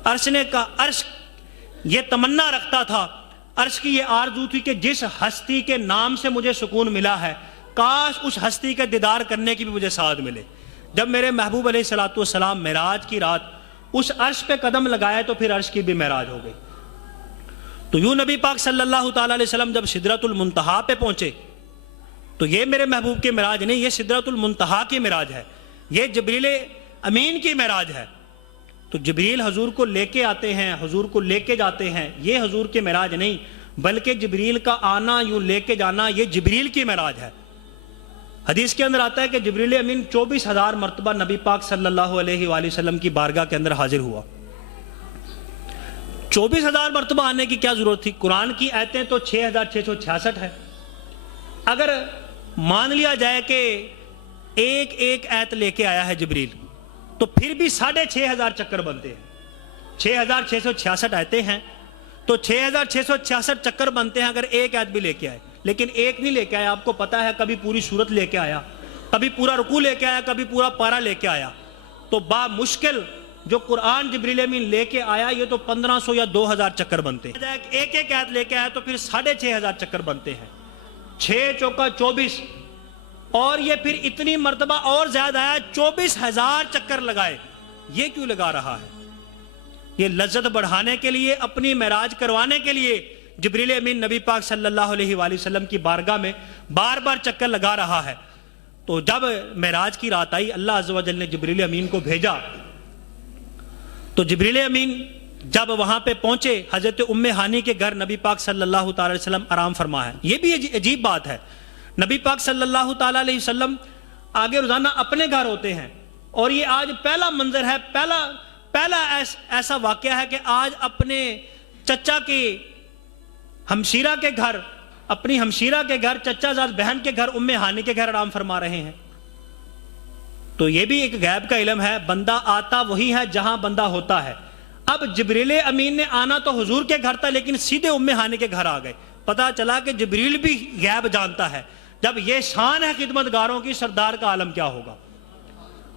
عرش نے کہا, عرش یہ تمنا رکھتا تھا, عرش کی یہ آرزو تھی کہ جس ہستی کے نام سے مجھے سکون ملا ہے کاش اس ہستی کے دیدار کرنے کی بھی مجھے سعادت ملے. جب میرے محبوب علیہ السلام معراج کی رات اس عرش پہ قدم لگائے تو پھر عرش کی بھی معراج ہو گئی. تو یوں نبی پاک صلی اللہ تعالیٰ علیہ وسلم جب سدرۃ المنتہا پہ پہنچے تو یہ میرے محبوب کی معراج نہیں, یہ سدرۃ المنتہا کی معراج ہے, یہ جبریل امین کی معراج ہے. تو جبریل حضور کو لے کے آتے ہیں, حضور کو لے کے جاتے ہیں, یہ حضور کی معراج نہیں بلکہ جبریل کا آنا, یوں لے کے جانا, یہ جبریل کی معراج ہے. حدیث کے اندر آتا ہے کہ جبریل امین 24,000 مرتبہ نبی پاک صلی اللہ علیہ وآلہ وسلم کی بارگاہ کے اندر حاضر ہوا. 24,000 مرتبہ آنے کی کیا ضرورت تھی؟ قرآن کی آیتیں تو 6,666 ہے. اگر مان لیا جائے کہ ایک ایک آیت لے کے آیا ہے جبریل تو پھر بھی 6,500 چکر بنتے ہیں. 6,666 آیتیں ہیں تو 6,666 چکر بنتے ہیں اگر ایک آیت بھی لے کے آئے. لیکن ایک نہیں لے کے آیا, آپ کو پتا ہے کبھی پوری سورت لے کے آیا, کبھی پورا رکوع لے کے آیا, کبھی پورا پارا لے کے آیا. تو با مشکل جو قرآن جبریل امین لے کے آیا یہ تو 1,500 یا 2,000 چکر بنتے ہیں. ایک ایک آیت لے کے آیا تو پھر 6,500 چکر بنتے ہیں. 6 چوکا 24, اور یہ پھر اتنی مرتبہ اور زیادہ آیا, 24,000 چکر لگائے. یہ کیوں لگا رہا ہے؟ یہ لذت بڑھانے کے لیے, اپنی معراج کروانے کے لیے جبریل امین نبی پاک صلی اللہ علیہ وآلہ وسلم کی بارگاہ میں بار بار چکر لگا رہا ہے. تو جب معراج کی رات آئی, اللہ عز و جل نے جبریل امین کو بھیجا. تو جبریل امین جب وہاں پہ پہنچے, حضرت ام ہانی کے گھر نبی پاک صلی اللہ تعالی علیہ وسلم آرام فرما ہے. یہ بھی عجیب بات ہے, نبی پاک صلی اللہ تعالی علیہ وسلم آگے روزانہ اپنے گھر ہوتے ہیں, اور یہ آج پہلا منظر ہے, پہلا پہلا ایسا واقعہ ہے کہ آج اپنے چچا کی ہمشیرہ کے گھر، اپنی ہمشیرہ کے گھر، چچا زاد بہن کے گھر، ام ہانی کے گھر آرام فرما رہے ہیں. تو یہ بھی ایک غیب کا علم ہے. بندہ آتا وہی ہے جہاں بندہ ہوتا ہے. اب جبریل امین نے آنا تو حضور کے گھر تھا، لیکن سیدھے ام ہانی کے گھر آ گئے. پتا چلا کہ جبریل بھی غیب جانتا ہے. جب یہ شان ہے خدمتگاروں کی، سردار کا عالم کیا ہوگا.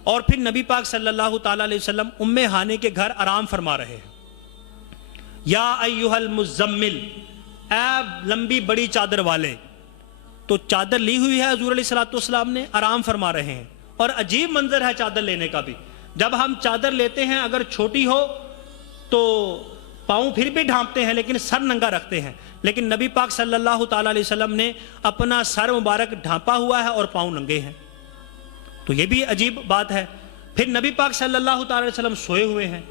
اور پھر نبی پاک صلی اللہ تعالی علیہ وسلم ام ہانی کے گھر آرام فرما رہے ہیں. یا ایھا المزمل، اے لمبی بڑی چادر والے. تو چادر لی ہوئی ہے حضور علیہ السلام نے، آرام فرما رہے ہیں. اور عجیب منظر ہے چادر لینے کا بھی. جب ہم چادر لیتے ہیں اگر چھوٹی ہو تو پاؤں پھر بھی ڈھانپتے ہیں لیکن سر ننگا رکھتے ہیں. لیکن نبی پاک صلی اللہ تعالی علیہ وسلم نے اپنا سر مبارک ڈھانپا ہوا ہے اور پاؤں ننگے ہیں. تو یہ بھی عجیب بات ہے. پھر نبی پاک صلی اللہ تعالی علیہ وسلم سوئے ہوئے ہیں.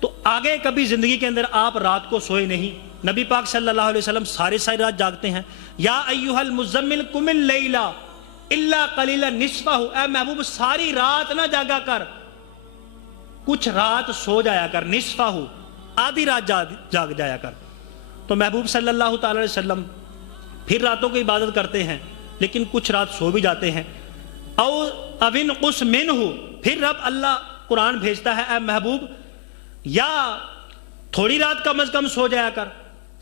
تو آگے کبھی زندگی کے اندر آپ رات کو سوئے نہیں. نبی پاک صلی اللہ علیہ وسلم ساری رات جاگتے ہیں. یا ایھا المزمل قم اللیل الا قلیلا نصفہ، اے محبوب ساری رات نہ جاگا کر، کچھ رات سو جایا کر. نصفہ، آدھی رات جاگ جایا کر. تو محبوب صلی اللہ تعالی علیہ وسلم پھر راتوں کی عبادت کرتے ہیں لیکن کچھ رات سو بھی جاتے ہیں. او انقص منہ، پھر رب اللہ قرآن بھیجتا ہے اے محبوب یا تھوڑی رات کم از کم سو جایا کر،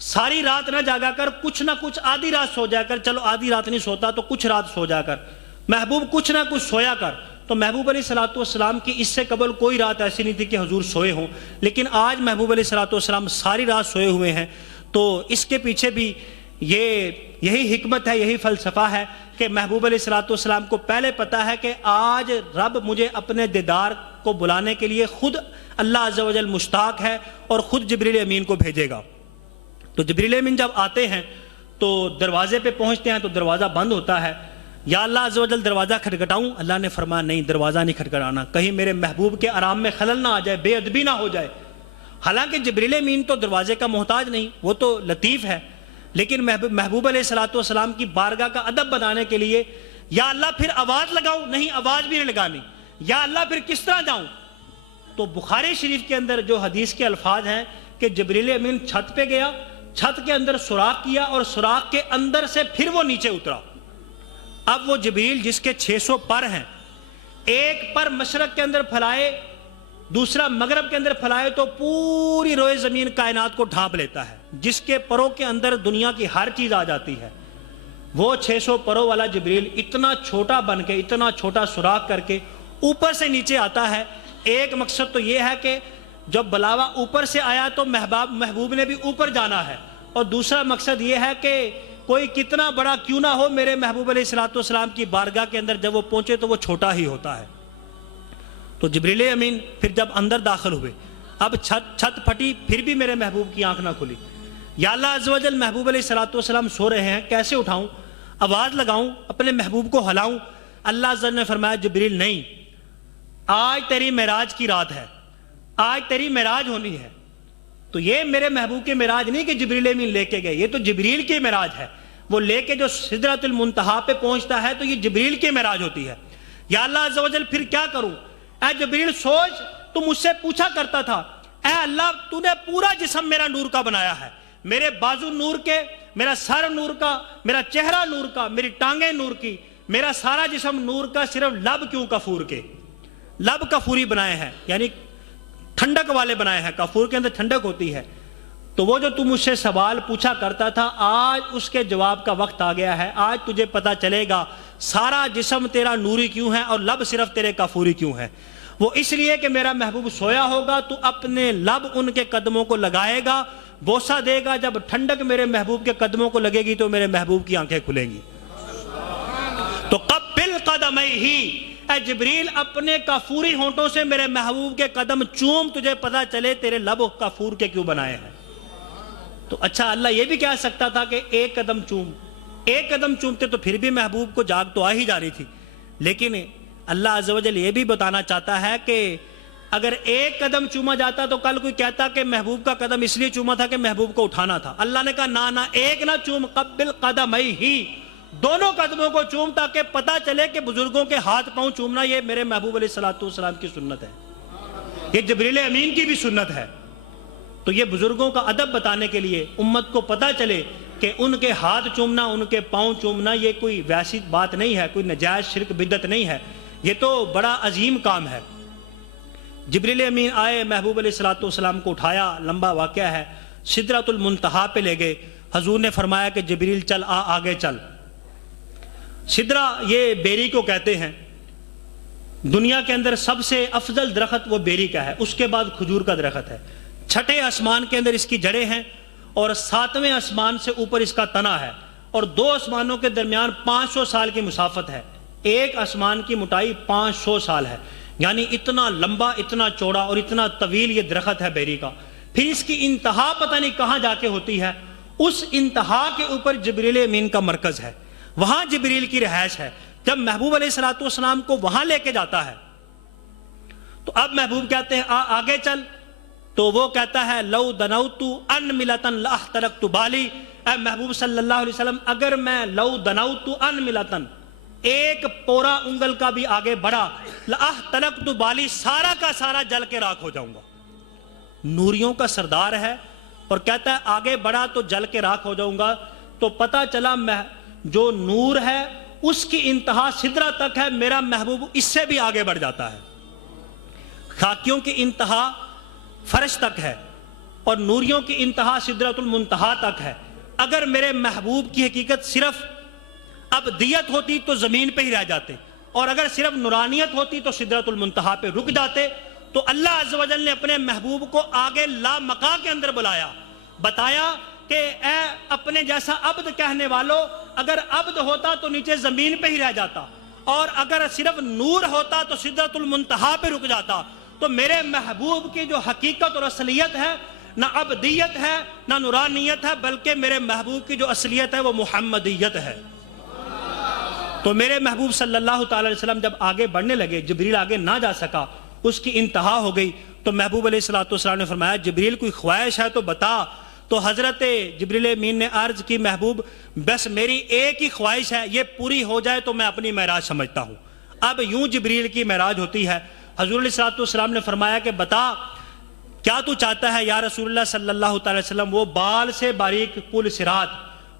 ساری رات نہ جاگا کر، کچھ نہ کچھ آدھی رات سو جایا کر. چلو آدھی رات نہیں سوتا تو کچھ رات سو جایا کر. محبوب کچھ نہ کچھ سویا کر. تو محبوب علیہ السلام کی اس سے قبل کوئی رات ایسی نہیں تھی کہ حضور سوئے ہوں، لیکن آج محبوب علیہ السلام ساری رات سوئے ہوئے ہیں. تو اس کے پیچھے بھی یہی حکمت ہے، یہی فلسفہ ہے کہ محبوب علیہ السلام کو پہلے پتا ہے کہ آج رب مجھے اپنے دیدار کو بلانے کے لیے خود اللہ عز و جل مشتاق ہے اور خود جبریل امین کو بھیجے گا. تو جبریل امین جب آتے ہیں تو دروازے پہ پہنچتے ہیں تو دروازہ بند ہوتا ہے. یا اللہ عز و جل دروازہ کھٹکھٹاؤں؟ اللہ نے فرمایا نہیں، دروازہ نہیں کھٹکھٹانا، کہیں میرے محبوب کے آرام میں خلل نہ آ جائے، بے ادبی نہ ہو جائے. حالانکہ جبریل امین تو دروازے کا محتاج نہیں، وہ تو لطیف ہے، لیکن محبوب علیہ السلام کی بارگاہ کا ادب بنانے کے لیے یا اللہ پھر آواز لگاؤں؟ نہیں، آواز بھی نہیں لگانی. یا اللہ پھر کس طرح جاؤں؟ تو بخاری شریف کے اندر جو حدیث کے الفاظ ہیں کہ جبریل امین چھت پہ گیا، چھت کے اندر سوراخ کیا اور سوراخ کے اندر سے پھر وہ نیچے اترا. اب وہ جبریل جس کے 600 پر ہیں، ایک پر مشرق کے اندر پھیلائے، دوسرا مغرب کے اندر پھیلائے تو پوری روئے زمین کائنات کو ڈھانپ لیتا ہے. جس کے پروں کے اندر دنیا کی ہر چیز آ جاتی ہے، وہ 600 پروں والا جبریل اتنا چھوٹا بن کے، اتنا چھوٹا سوراخ کر کے اوپر سے نیچے آتا ہے. ایک مقصد تو یہ ہے کہ جب بلاوا اوپر سے آیا تو محبوب نے بھی اوپر جانا ہے، اور دوسرا مقصد یہ ہے کہ کوئی کتنا بڑا کیوں نہ ہو، میرے محبوب علیہ السلام کی بارگاہ کے اندر جب وہ پہنچے تو وہ چھوٹا ہی ہوتا ہے. تو جبریل امین پھر جب اندر داخل ہوئے، اب چھت پھٹی، پھر بھی میرے محبوب کی آنکھ نہ کھلی. یا اللہ عز و جل محبوب علیہ السلام سو رہے ہیں، کیسے اٹھاؤں؟ آواز لگاؤں؟ اپنے محبوب کو ہلاؤں؟ اللہ عز و جل نے فرمایا جبریل نہیں، آج تیری معراج کی رات ہے، آج تیری معراج ہونی ہے. تو یہ میرے محبوب کے معراج نہیں کہ جبریل امین لے کے گئے، یہ تو جبریل کی معراج ہے. وہ لے کے جو سدرۃ المنتہا پہ پہنچتا ہے تو یہ جبریل کی معراج ہوتی ہے. یا اللہ عز و جل پھر کیا کروں؟ اے جبریل سوچ، تو مجھ سے پوچھا کرتا تھا اے اللہ تو نے پورا جسم میرا نور کا بنایا ہے، میرے بازو نور کے، میرا سر نور کا، میرا چہرہ نور کا، میری ٹانگیں نور کی، میرا سارا جسم نور کا، صرف لب کیوں کفور کے؟ لب کفوری بنائے ہیں، یعنی ٹھنڈک والے بنائے ہیں. کفور کے اندر ٹھنڈک ہوتی ہے. تو وہ جو تم مجھ سے سوال پوچھا کرتا تھا، آج اس کے جواب کا وقت آ گیا ہے. آج تجھے پتا چلے گا سارا جسم تیرا نوری کیوں ہے اور لب صرف تیرے کفوری کیوں ہے. وہ اس لیے کہ میرا محبوب سویا ہوگا تو اپنے لب ان کے قدموں کو لگائے گا، بوسہ دے گا. جب ٹھنڈک میرے محبوب کے قدموں کو لگے گی تو میرے محبوب کی آنکھیں کھلیں گی. تو قبل قدمیہ، اے جبریل اپنے کافوری ہونٹوں سے میرے محبوب کے قدم چوم، تجھے پتا چلے تیرے لب کافور کے کیوں بنائے ہیں. تو اچھا اللہ یہ بھی کہہ سکتا تھا کہ ایک قدم چوم. ایک قدم چومتے تو پھر بھی محبوب کو جاگ تو آ ہی جا رہی تھی. لیکن اللہ عز و جل یہ بھی بتانا چاہتا ہے کہ اگر ایک قدم چوما جاتا تو کل کوئی کہتا کہ محبوب کا قدم اس لیے چوما تھا کہ محبوب کو اٹھانا تھا. اللہ نے کہا نہ ایک نہ چوم، قبل قدمیہ، دونوں قدموں کو چوم، تاکہ پتا چلے کہ بزرگوں کے ہاتھ پاؤں چومنا یہ میرے محبوب علیہ السلام کی سنت ہے. یہ جبریل امین کی بھی سنت ہے۔ تو یہ بزرگوں کا ادب بتانے کے لیے امت کو پتہ چلے کہ ان کے ہاتھ چومنا، ان کے پاؤں چومنا یہ کوئی ویسی بات نہیں ہے، کوئی نجائز شرک بدعت نہیں ہے، یہ تو بڑا عظیم کام ہے۔ جبریل امین آئے، محبوب علیہ الصلوۃ والسلام کو اٹھایا، لمبا واقعہ ہے، سدرۃ المنتہا پہ لے گئے۔ حضور نے فرمایا کہ جبریل چل آگے چل۔ سدرہ یہ بیری کو کہتے ہیں، دنیا کے اندر سب سے افضل درخت وہ بیری کا ہے، اس کے بعد کھجور کا درخت ہے۔ چھٹے آسمان کے اندر اس کی جڑیں ہیں اور 7ویں آسمان سے اوپر اس کا تنا ہے، اور 2 آسمانوں کے درمیان 500 سال کی مسافت ہے۔ ایک آسمان کی موٹائی 500 سال ہے، یعنی اتنا لمبا، اتنا چوڑا اور اتنا طویل یہ درخت ہے بیری کا۔ پھر اس کی انتہا پتہ نہیں کہاں جا کے ہوتی ہے، اس انتہا کے اوپر جبریل امین کا مرکز ہے، وہاں جبریل کی رہائش ہے۔ جب محبوب علیہ الصلوۃ والسلام کو وہاں لے کے جاتا ہے تو اب محبوب کہتے ہیں آگے چل، تو وہ کہتا ہے لو دنوت ان ملتن لاحترقت بالی، اے محبوب صلی اللہ علیہ وسلم اگر میں لو دنوت ان ملتن ایک پورا انگل کا بھی آگے بڑھا، لاحترقت بالی سارا کا سارا جل کے راکھ ہو جاؤں گا۔ نوریوں کا سردار ہے اور کہتا ہے آگے بڑھا تو جل کے راکھ ہو جاؤں گا۔ تو پتہ چلا جو نور ہے اس کی انتہا سدرہ تک ہے، میرا محبوب اس سے بھی آگے بڑھ جاتا ہے۔ خاکیوں کی انتہا فرش تک ہے اور نوریوں کی انتہا سدرۃ المنتہا تک ہے۔ اگر میرے محبوب کی حقیقت صرف ابدیت ہوتی تو زمین پہ ہی رہ جاتے، اور اگر صرف نورانیت ہوتی تو سدرۃ المنتہا پہ رک جاتے۔ تو اللہ عز و جل نے اپنے محبوب کو آگے لا مقام کے اندر بلایا، بتایا کہ اے اپنے جیسا عبد کہنے والو، اگر عبد ہوتا تو نیچے زمین پہ ہی رہ جاتا، اور اگر صرف نور ہوتا تو سدرۃ المنتہا پہ رک جاتا۔ تو میرے محبوب کی جو حقیقت اور اصلیت ہے، نہ عبدیت ہے نہ نورانیت ہے، بلکہ میرے محبوب کی جو اصلیت ہے وہ محمدیت ہے۔ تو میرے محبوب صلی اللہ تعالی علیہ وسلم جب آگے بڑھنے لگے، جبریل آگے نہ جا سکا، اس کی انتہا ہو گئی، تو محبوب علیہ الصلوۃ والسلام نے فرمایا جبریل کوئی خواہش ہے تو بتا۔ تو حضرت جبریل امین نے عرض کی محبوب بس میری ایک ہی خواہش ہے، یہ پوری ہو جائے تو میں اپنی معراج سمجھتا ہوں۔ اب یوں جبریل کی معراج ہوتی ہے۔ حضور علیہ الصلوۃ والسلام نے فرمایا کہ بتا کیا تو چاہتا ہے یا رسول اللہ صلی اللہ تعالی وسلم؟ وہ بال سے باریک پل صراط،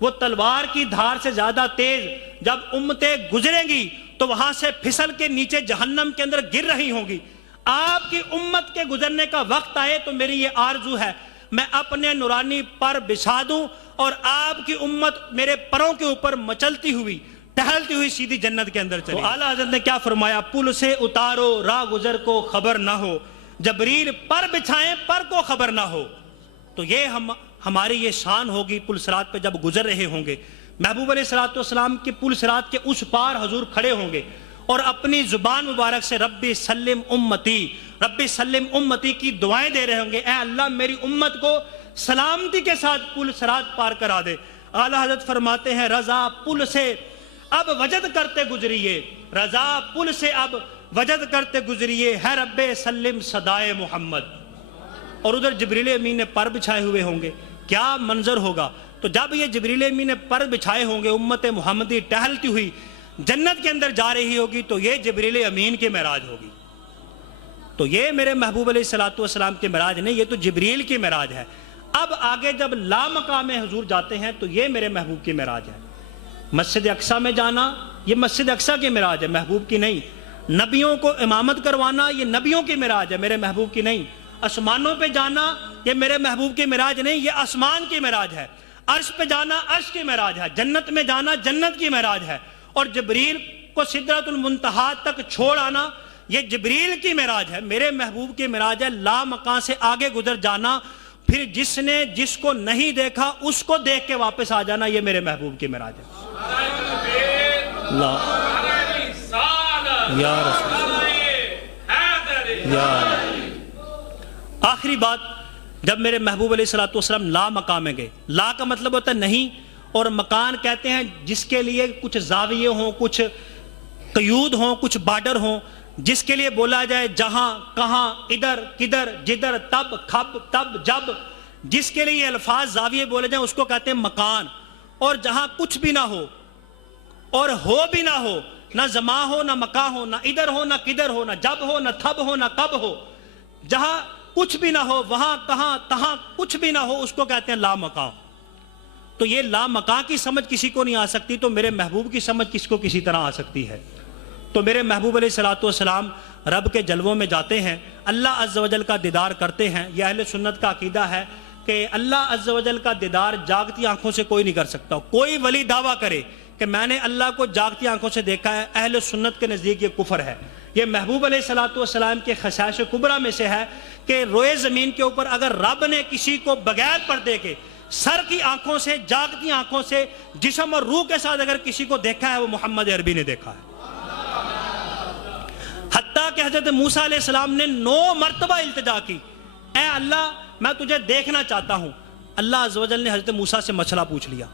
وہ تلوار کی دھار سے زیادہ تیز، جب امتیں گزریں گی تو وہاں سے پھسل کے نیچے جہنم کے اندر گر رہی ہوں گی۔ آپ کی امت کے گزرنے کا وقت آئے تو میری یہ آرزو ہے میں اپنے نورانی پر بچھا دوں اور آپ کی امت میرے پروں کے اوپر مچلتی ہوئی ٹہلتی ہوئی سیدھی جنت کے اندر چلی۔ تو اعلیٰ حضرت نے کیا فرمایا؟ پل سے اتارو راہ گزر کو خبر نہ ہو، جبریل پر بچھائیں پر کو خبر نہ ہو۔ تو یہ ہماری یہ شان ہوگی پل صراط پہ جب گزر رہے ہوں گے، محبوب علیہ الصلوۃ والسلام کے پل صراط کے اس پار حضور کھڑے ہوں گے اور اپنی زبان مبارک سے ربی سلم امتی، ربی سلم امتی کی دعائیں دے رہے ہوں گے، اے اللہ میری امت کو سلامتی کے ساتھ پل صراط پار کرا دے۔ اعلیٰ حضرت فرماتے ہیں رضا پل سے اب وجد کرتے گزریے، رضا پل سے اب وجد کرتے گزریے، ہے رب سلم صدائے محمد۔ اور ادھر جبریل امین نے پر بچھائے ہوئے ہوں گے، کیا منظر ہوگا؟ تو جب یہ جبریل امین نے پر بچھائے ہوں گے، امت محمدی ٹہلتی ہوئی جنت کے اندر جا رہی ہوگی، تو یہ جبریل امین کی معراج ہوگی۔ تو یہ میرے محبوب علیہ الصلوۃ والسلام کی معراج نہیں، یہ تو جبریل کی معراج ہے۔ اب آگے جب لامقام حضور جاتے ہیں تو یہ میرے محبوب کی معراج ہے۔ مسجد اقصیٰ میں جانا یہ مسجد اقصیٰ کی معراج ہے، محبوب کی نہیں۔ نبیوں کو امامت کروانا یہ نبیوں کی معراج ہے، میرے محبوب کی نہیں۔ آسمانوں پہ جانا یہ میرے محبوب کی معراج نہیں، یہ آسمان کی معراج ہے۔ عرش پہ جانا عرش کی معراج ہے، جنت میں جانا جنت کی معراج ہے، اور جبریل کو سدرۃ المنتہا تک چھوڑ آنا یہ جبریل کی معراج ہے، میرے محبوب کی معراج ہے۔ لا مکان سے آگے گزر جانا، پھر جس نے جس کو نہیں دیکھا اس کو دیکھ کے واپس آ جانا، یہ میرے محبوب کی معراج ہے۔ یا رسول آخری بات، جب میرے محبوب علیہ الصلوۃ والسلام لا مقام میں گئے، لا کا مطلب ہوتا ہے نہیں، اور مکان کہتے ہیں جس کے لیے کچھ زاویے ہوں، کچھ قیود ہوں، کچھ بارڈر ہوں، جس کے لیے بولا جائے جہاں کہاں ادھر کدھر جدھر تب کھب تب جب، جس کے لیے الفاظ زاویے بولے جائیں اس کو کہتے ہیں مکان۔ اور جہاں کچھ بھی نہ ہو اور ہو بھی نہ ہو، نہ زماں ہو نہ مکاں ہو، نہ ادھر ہو نہ کدھر ہو، نہ جب ہو نہ تھب ہو نہ کب ہو، جہاں کچھ بھی نہ ہو، وہاں کہاں تہاں کچھ بھی نہ ہو، اس کو کہتے ہیں لا مکان۔ تو یہ لا مکان کی سمجھ کسی کو نہیں آ سکتی، تو میرے محبوب کی سمجھ کس کو کسی طرح آ سکتی ہے؟ تو میرے محبوب علیہ الصلوۃ والسلام رب کے جلووں میں جاتے ہیں، اللہ عز و جل کا دیدار کرتے ہیں۔ یہ اہل سنت کا عقیدہ ہے کہ اللہ عز و جل کا دیدار جاگتی آنکھوں سے کوئی نہیں کر سکتا۔ کوئی ولی دعویٰ کرے کہ میں نے اللہ کو جاگتی آنکھوں سے دیکھا ہے، اہل سنت کے نزدیک یہ کفر ہے۔ یہ محبوب علیہ الصلوۃ والسلام کے خصائص کبریٰ میں سے ہے کہ روئے زمین کے اوپر اگر رب نے کسی کو بغیر پردے کے سر کی آنکھوں سے، جاگتی آنکھوں سے، جسم اور روح کے ساتھ اگر کسی کو دیکھا ہے، وہ محمد عربی نے دیکھا ہے۔ حتیٰ کہ حضرت موسیٰ علیہ السلام نے 9 مرتبہ التجا کی، اے اللہ میں تجھے دیکھنا چاہتا ہوں۔ اللہ عز و جل نے حضرت موسیٰ سے مسئلہ پوچھ لیا۔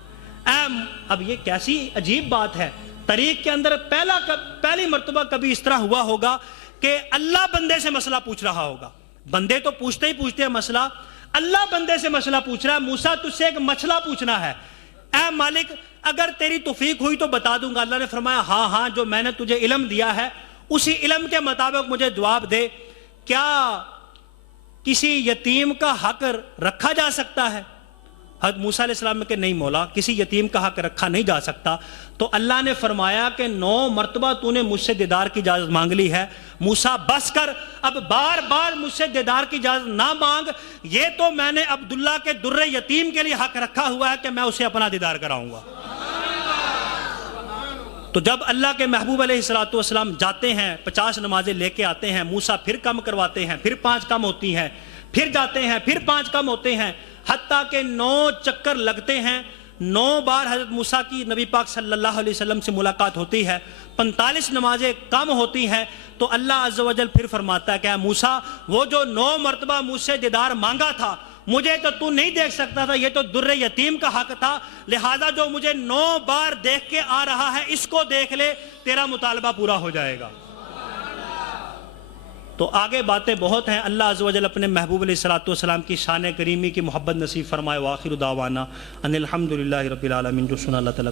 اب یہ کیسی عجیب بات ہے، طریق کے اندر پہلی مرتبہ کبھی اس طرح ہوا ہوگا کہ اللہ بندے سے مسئلہ پوچھ رہا ہوگا۔ بندے تو پوچھتے ہی پوچھتے ہیں مسئلہ، اللہ بندے سے مسئلہ پوچھ رہا ہے، موسیٰ تجھ سے ایک مسئلہ پوچھنا ہے، اے مالک اگر تیری توفیق ہوئی تو بتا دوں گا۔ اللہ نے فرمایا ہاں ہاں، جو میں نے تجھے علم دیا ہے اسی علم کے مطابق مجھے جواب دے، کیا کسی یتیم کا حق رکھا جا سکتا ہے؟ حضرت موسیٰ علیہ السلام نے کہ نہیں مولا، کسی یتیم کا حق رکھا نہیں جا سکتا۔ تو اللہ نے فرمایا کہ 9 مرتبہ تو نے مجھ سے دیدار کی اجازت مانگ لی ہے، موسیٰ بس کر، اب بار بار مجھ سے دیدار کی اجازت نہ مانگ، یہ تو میں نے عبداللہ کے در یتیم کے لیے حق رکھا ہوا ہے کہ میں اسے اپنا دیدار کراؤں گا۔ تو جب اللہ کے محبوب علیہ الصلوۃ والسلام جاتے ہیں، 50 نمازیں لے کے آتے ہیں، موسیٰ پھر کم کرواتے ہیں، پھر 5 کم ہوتی ہیں، پھر جاتے ہیں، پھر 5 کم ہوتے ہیں، حتیٰ کہ 9 چکر لگتے ہیں۔ 9 بار حضرت موسیٰ کی نبی پاک صلی اللہ علیہ وسلم سے ملاقات ہوتی ہے، 45 نمازیں کم ہوتی ہیں، تو اللہ عز و جل پھر فرماتا ہے کہ اے موسیٰ وہ جو 9 مرتبہ مجھ سے دیدار مانگا تھا، مجھے تو نہیں دیکھ سکتا تھا، یہ تو در یتیم کا حق تھا، لہذا جو مجھے 9 بار دیکھ کے آ رہا ہے اس کو دیکھ لے، تیرا مطالبہ پورا ہو جائے گا۔ تو آگے باتیں بہت ہیں، اللہ عز و جل اپنے محبوب علیہ الصلوۃ والسلام کی شان کریمی کی محبت نصیب فرمائے۔ وآخر دعوانا ان الحمدللہ رب العالمین۔ جو سنا اللہ تعالیٰ